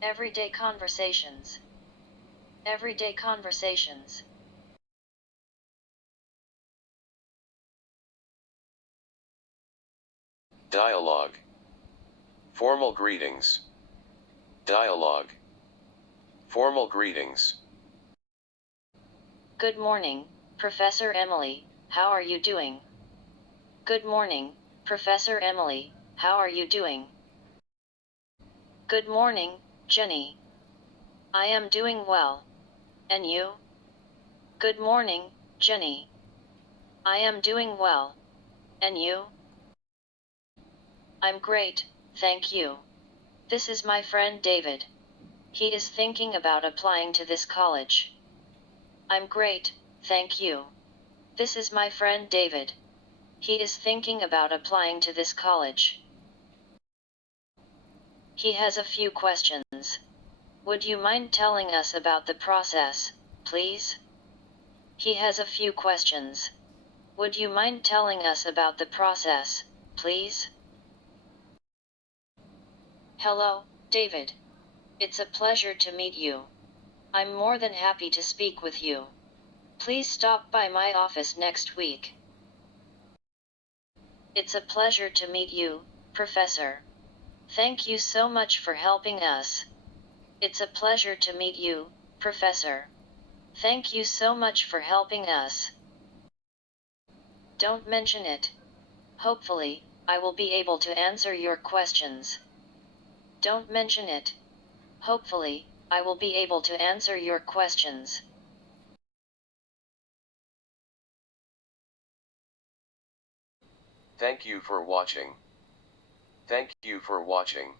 Everyday conversations. Everyday conversations. Dialogue. Formal greetings. Dialogue. Formal greetings. Good morning, Professor Emily, how are you doing? Good morning, Professor Emily, how are you doing? Good morning, Jenny. I am doing well. And you? Good morning, Jenny. I am doing well. And you? I'm great, thank you. This is my friend David. He is thinking about applying to this college. I'm great, thank you. This is my friend David. He is thinking about applying to this college. He has a few questions. Would you mind telling us about the process, please? He has a few questions. Would you mind telling us about the process, please? Hello, David. It's a pleasure to meet you. I'm more than happy to speak with you. Please stop by my office next week. It's a pleasure to meet you, Professor. Thank you so much for helping us. It's a pleasure to meet you, Professor. Thank you so much for helping us. Don't mention it. Hopefully, I will be able to answer your questions. Don't mention it. Hopefully, I will be able to answer your questions. Thank you for watching. Thank you for watching.